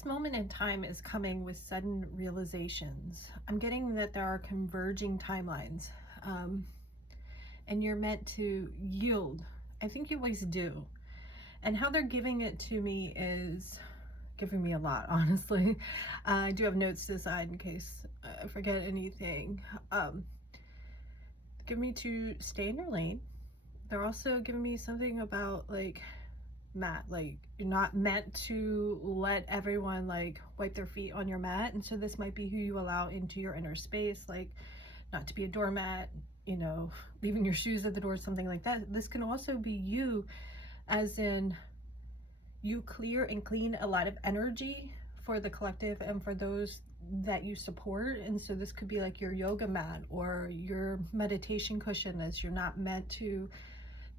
this moment in time is coming with sudden realizations. I'm getting that there are converging timelines, and you're meant to yield. I think you always do. And how they're giving it to me is giving me a lot, honestly. I do have notes to the side in case I forget anything. Give me to stay in your lane. They're also giving me something about like mat, like you're not meant to let everyone like wipe their feet on your mat, and so this might be who you allow into your inner space, like not to be a doormat, you know, leaving your shoes at the door, something like that. This can also be you, as in you clear and clean a lot of energy for the collective and for those that you support. And so this could be like your yoga mat or your meditation cushion, as you're not meant to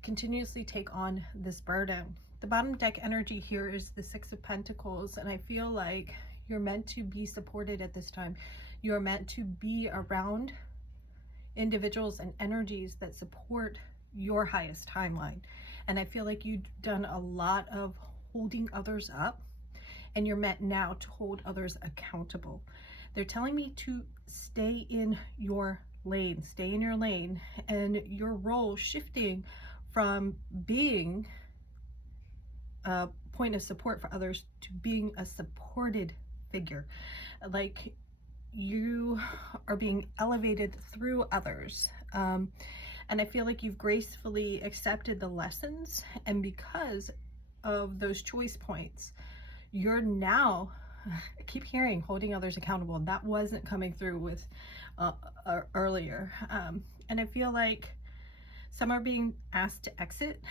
continuously take on this burden. The bottom deck energy here is the Six of Pentacles, and I feel like you're meant to be supported at this time. You're meant to be around individuals and energies that support your highest timeline. And I feel like you've done a lot of holding others up, and you're meant now to hold others accountable. They're telling me to stay in your lane, stay in your lane, and your role shifting from being a point of support for others to being a supported figure. Like you are being elevated through others. And I feel like you've gracefully accepted the lessons, and because of those choice points, you're now, I keep hearing holding others accountable. That wasn't coming through with earlier. And I feel like some are being asked to exit,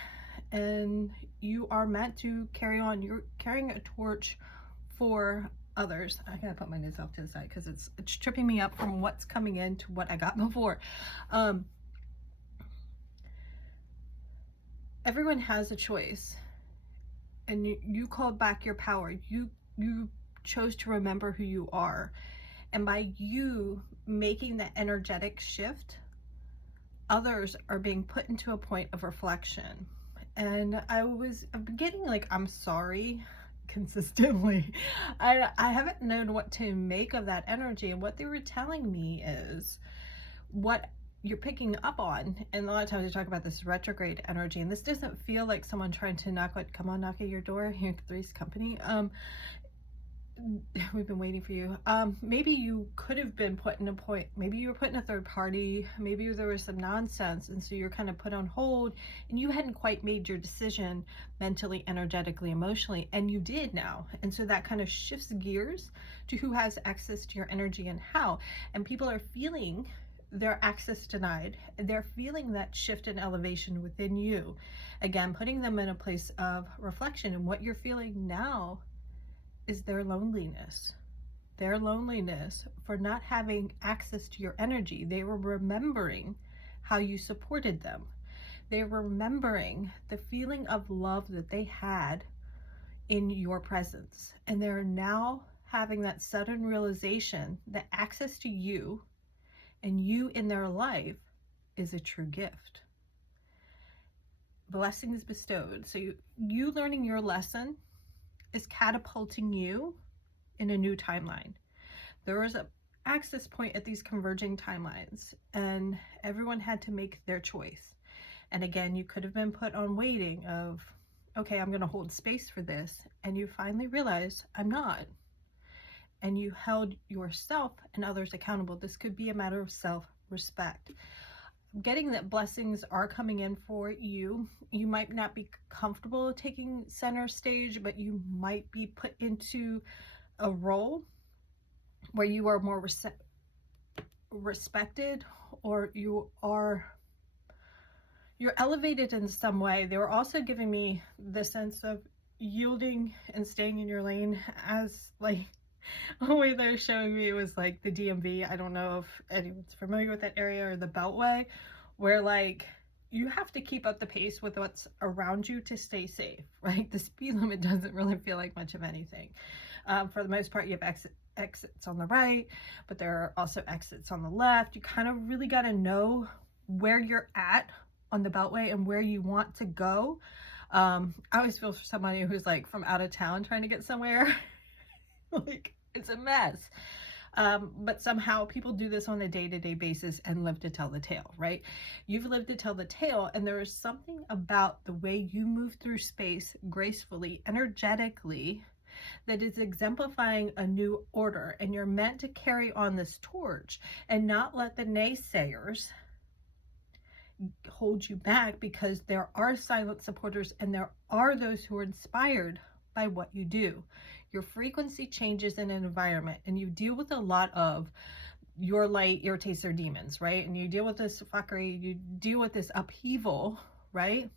and you are meant to carry on. You're carrying a torch for others. I gotta put my notes off to the side because it's tripping me up from what's coming in to what I got before. Everyone has a choice, and you called back your power. You chose to remember who you are, and by you making that energetic shift, others are being put into a point of reflection. And I've been getting like I'm sorry consistently. I haven't known what to make of that energy, and what they were telling me is what you're picking up on. And a lot of times we talk about this retrograde energy, and this doesn't feel like someone trying to knock at your door, here, Three's Company. We've been waiting for you. Maybe you could have been put in a point, maybe you were put in a third party, maybe there was some nonsense, and so you're kind of put on hold, and you hadn't quite made your decision mentally, energetically, emotionally, and you did now. And so that kind of shifts gears to who has access to your energy and how. And people are feeling their access denied. They're feeling that shift in elevation within you. Again, putting them in a place of reflection, and what you're feeling now is their loneliness for not having access to your energy. They were remembering how you supported them. They were remembering the feeling of love that they had in your presence. And they're now having that sudden realization that access to you and you in their life is a true gift. Blessings bestowed. So you learning your lesson is catapulting you in a new timeline. There was an access point at these converging timelines, and everyone had to make their choice. And again, you could have been put on waiting of, okay, I'm going to hold space for this, and you finally realize I'm not. And you held yourself and others accountable. This could be a matter of self-respect. Getting that blessings are coming in for you. You might not be comfortable taking center stage, but you might be put into a role where you are more respected, or you're elevated in some way. They were also giving me the sense of yielding and staying in your lane, as like the way they're showing me it was like the DMV. I don't know if anyone's familiar with that area, or the Beltway, where like you have to keep up the pace with what's around you to stay safe, right? The speed limit doesn't really feel like much of anything. For the most part, you have exits on the right, but there are also exits on the left. You kind of really got to know where you're at on the Beltway and where you want to go. I always feel for somebody who's like from out of town trying to get somewhere. Like, it's a mess. But somehow people do this on a day-to-day basis and live to tell the tale, right? You've lived to tell the tale, and there is something about the way you move through space gracefully, energetically, that is exemplifying a new order, and you're meant to carry on this torch and not let the naysayers hold you back, because there are silent supporters and there are those who are inspired by what you do. Your frequency changes in an environment, and you deal with a lot of your light irritates their demons, right? And you deal with this fuckery, you deal with this upheaval, right?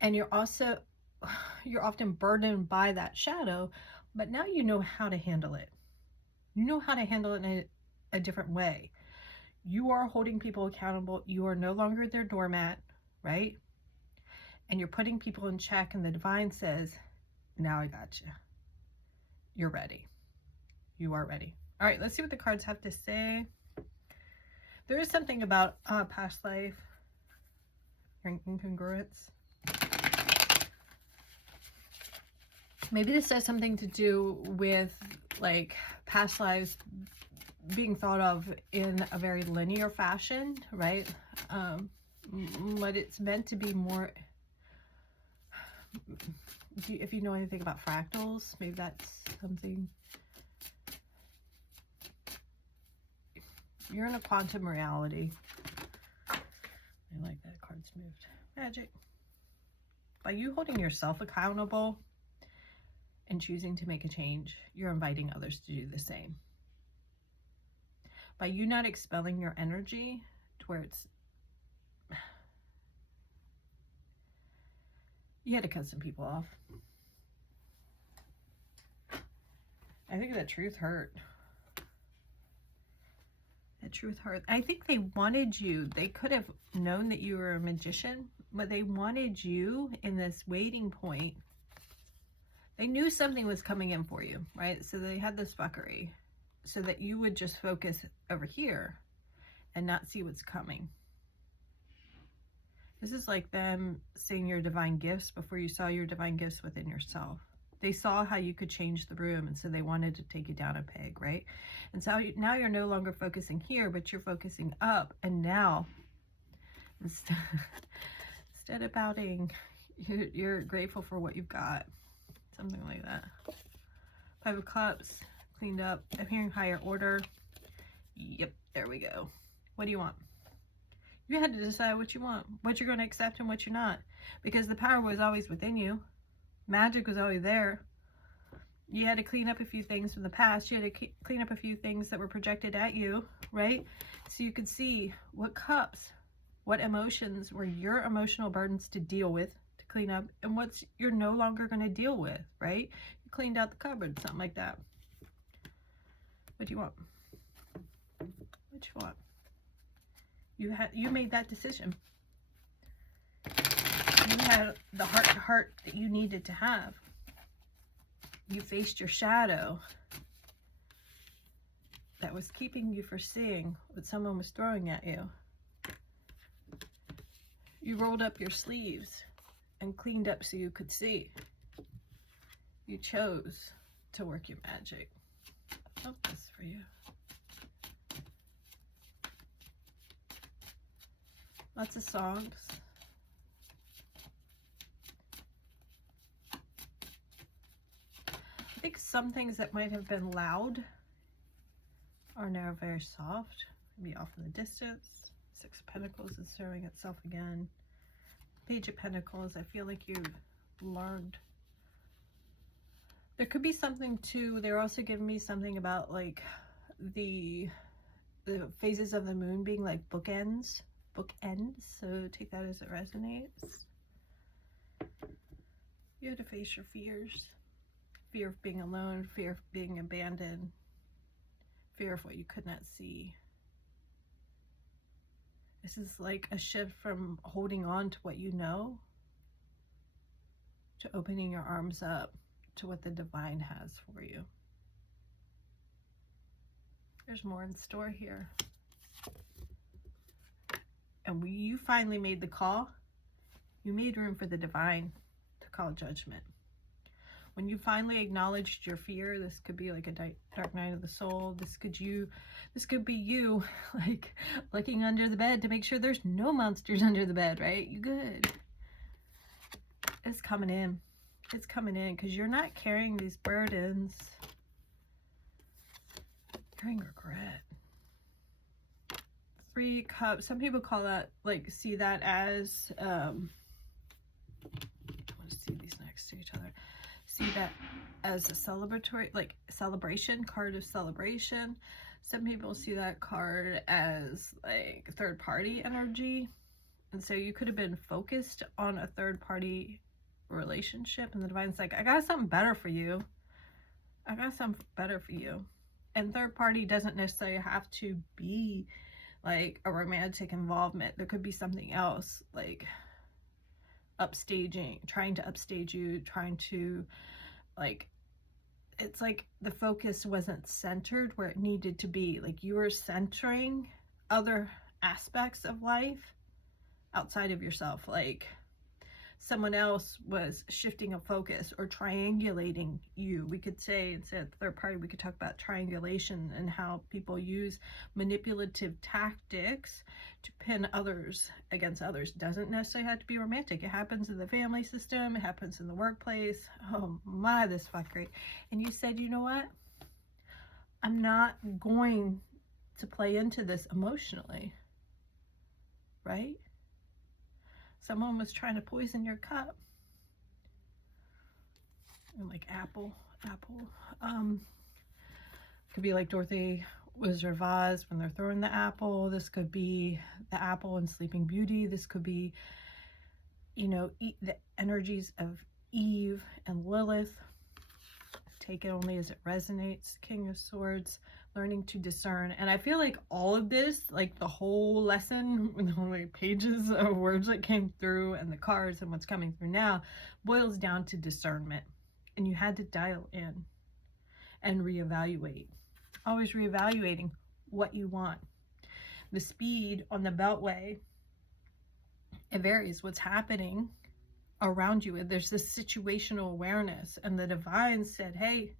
And you're often burdened by that shadow, but now you know how to handle it. You know how to handle it in a different way. You are holding people accountable. You are no longer their doormat, right? And you're putting people in check, and the divine says, now I got you. You're ready. You are ready. All right, let's see what the cards have to say. There is something about past life, incongruence. Maybe this has something to do with like past lives being thought of in a very linear fashion, right? But it's meant to be more, if you know anything about fractals, maybe that's something. You're in a quantum reality. I like that card's moved. Magic. By you holding yourself accountable and choosing to make a change, you're inviting others to do the same. By you not expelling your energy to where it's, you had to cut some people off. I think that truth hurt. That truth hurt. I think they wanted you. They could have known that you were a magician, but they wanted you in this waiting point. They knew something was coming in for you, right? So they had this fuckery so that you would just focus over here and not see what's coming. This is like them seeing your divine gifts before you saw your divine gifts within yourself. They saw how you could change the room, and so they wanted to take you down a peg, right? And so now you're no longer focusing here, but you're focusing up. And now, instead of pouting, you're grateful for what you've got. Something like that. 5 of Cups, cleaned up. I'm hearing higher order. Yep, there we go. What do you want? You had to decide what you want, what you're going to accept and what you're not, because the power was always within you. Magic was always there. You had to clean up a few things from the past. You had to clean up a few things that were projected at you, right? So you could see what cups, what emotions were your emotional burdens to deal with, to clean up, and what's you're no longer going to deal with, right? You cleaned out the cupboard, something like that. What do you want? What do you want? You made that decision. You had the heart-to-heart that you needed to have. You faced your shadow that was keeping you from seeing what someone was throwing at you. You rolled up your sleeves and cleaned up so you could see. You chose to work your magic. I love this for you. Lots of songs. I think some things that might have been loud are now very soft, maybe off in the distance. 6 of Pentacles is showing itself again. Page of Pentacles, I feel like you've learned. There could be something too, they're also giving me something about like the phases of the moon being like bookends, so take that as it resonates. You had to face your fears. Fear of being alone, fear of being abandoned, fear of what you could not see. This is like a shift from holding on to what you know to opening your arms up to what the divine has for you. There's more in store here. And when you finally made the call, you made room for the divine to call judgment. When you finally acknowledged your fear, this could be like a dark night of the soul. This could be you like looking under the bed to make sure there's no monsters under the bed, right? You good. It's coming in. It's coming in because you're not carrying these burdens. Carrying regret. 3 cups. Some people call that, like, see that as, I want to see these next to each other. See that as a celebratory, like, celebration, card of celebration. Some people see that card as, like, third-party energy. And so you could have been focused on a third-party relationship, and the divine's like, I got something better for you. I got something better for you. And third-party doesn't necessarily have to be like a romantic involvement. There could be something else, like upstaging, trying to upstage you, trying to, like, it's like the focus wasn't centered where it needed to be. Like you were centering other aspects of life outside of yourself. Like someone else was shifting a focus or triangulating you. We could say, instead of third party, we could talk about triangulation and how people use manipulative tactics to pin others against others. Doesn't necessarily have to be romantic. It happens in the family system. It happens in the workplace. Oh my, this fuckery. And you said, you know what? I'm not going to play into this emotionally, right? Someone was trying to poison your cup. And like apple. Could be like Dorothy Wizard of Oz when they're throwing the apple. This could be the apple in Sleeping Beauty. This could be, you know, the energies of Eve and Lilith. Take it only as it resonates. King of Swords. Learning to discern. And I feel like all of this, like the whole lesson, the only pages of words that came through and the cards and what's coming through now, boils down to discernment. And you had to dial in and reevaluate. Always reevaluating what you want. The speed on the beltway, it varies what's happening around you. There's this situational awareness, and the divine said, hey,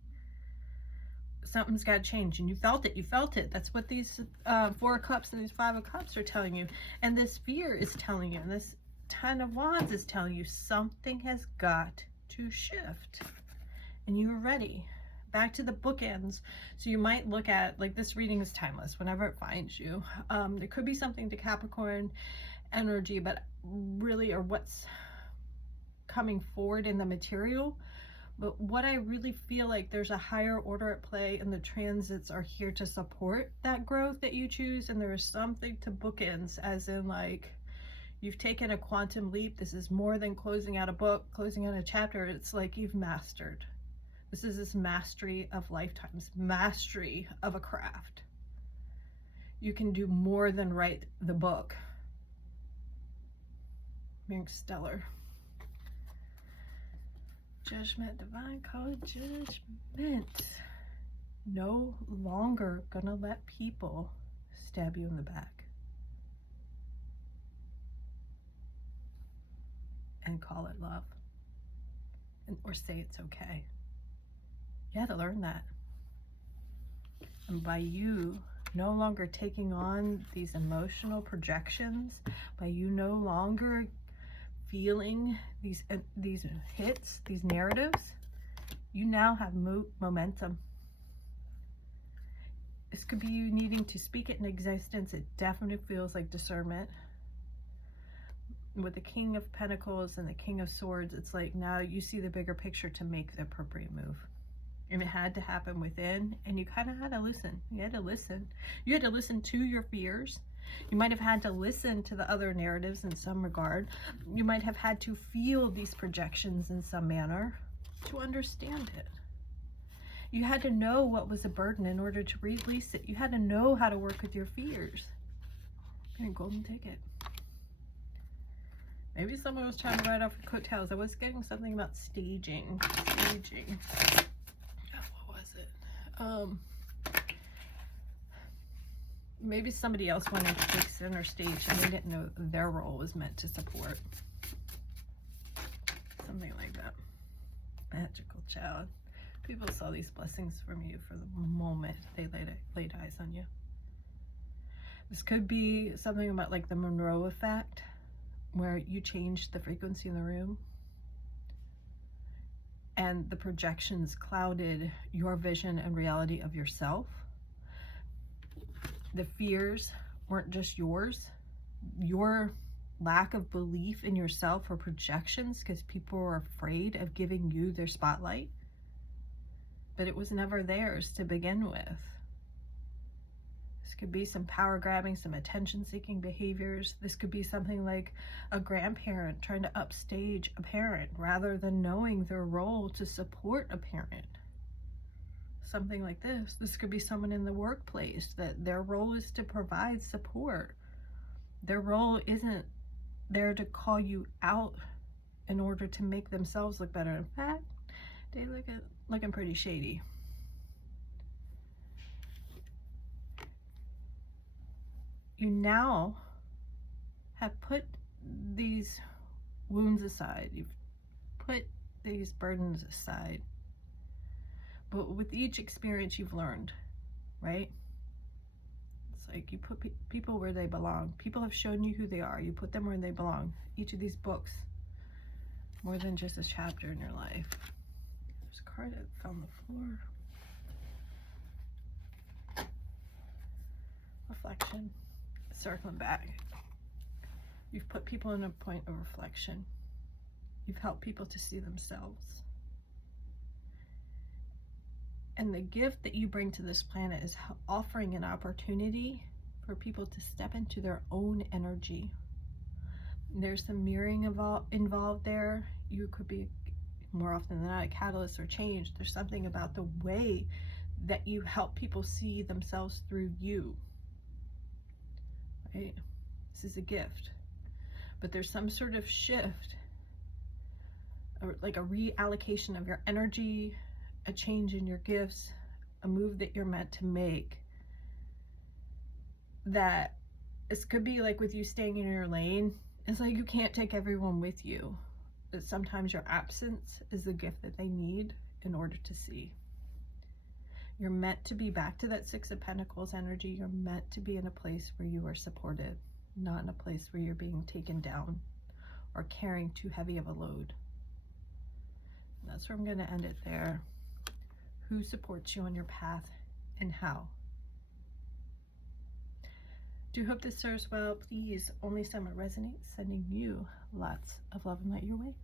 something's got to change. And you felt it. That's what these 4 of Cups and these 5 of Cups are telling you. And this fear is telling you, and this 10 of Wands is telling you, something has got to shift. And you are ready. Back to the bookends. So you might look at, like, this reading is timeless whenever it finds you. There could be something to Capricorn energy, but really, or what's coming forward in the material. But what I really feel like, there's a higher order at play, and the transits are here to support that growth that you choose. And there is something to bookends, as in, like, you've taken a quantum leap. This is more than closing out a book, closing out a chapter. It's like you've mastered. This is this mastery of lifetimes, mastery of a craft. You can do more than write the book. Being stellar. Judgment, divine code, judgment. No longer gonna let people stab you in the back and call it love, or say it's okay. You had to learn that. And by you no longer taking on these emotional projections, by you no longer feeling these hits, these narratives, you now have momentum. This could be you needing to speak it in existence. It definitely feels like discernment. With the King of Pentacles and the King of Swords, it's like now you see the bigger picture to make the appropriate move. And it had to happen within, and you kind of had to listen. You had to listen. You had to listen to your fears. You might have had to listen to the other narratives in some regard. You might have had to feel these projections in some manner to understand it. You had to know what was a burden in order to release it. You had to know how to work with your fears. And a golden ticket. Maybe someone was trying to ride off your coattails. I was getting something about staging. Staging. What was it? Maybe somebody else wanted to take center stage and they didn't know their role was meant to support. Something like that. Magical child. People saw these blessings from you for the moment they laid eyes on you. This could be something about like the MONROE effect, where you changed the frequency in the room and the projections clouded your vision and reality of yourself. The fears weren't just yours. Your lack of belief in yourself or projections, because people were afraid of giving you their spotlight, but it was never theirs to begin with. This could be some power grabbing, some attention seeking behaviors. This could be something like a grandparent trying to upstage a parent rather than knowing their role to support a parent. Something like this. This could be someone in the workplace that their role is to provide support. Their role isn't there to call you out in order to make themselves look better. In fact, they looking pretty shady. You now have put these wounds aside. You've put these burdens aside. But with each experience you've learned, right? It's like you put people where they belong. People have shown you who they are. You put them where they belong. Each of these books, more than just a chapter in your life. There's a card that fell on the floor. Reflection. Circling back. You've put people in a point of reflection. You've helped people to see themselves. And the gift that you bring to this planet is offering an opportunity for people to step into their own energy. There's some mirroring involved there. You could be, more often than not, a catalyst or change. There's something about the way that you help people see themselves through you. Right? This is a gift. But there's some sort of shift, or like a reallocation of your energy, a change in your gifts, a move that you're meant to make. That this could be like with you staying in your lane. It's like you can't take everyone with you. But sometimes your absence is the gift that they need in order to see. You're meant to be back to that Six of Pentacles energy. You're meant to be in a place where you are supported, not in a place where you're being taken down or carrying too heavy of a load. And that's where I'm going to end it there. Who supports you on your path and how? Do hope this serves well. Please only send what resonates. Sending you lots of love and light your way.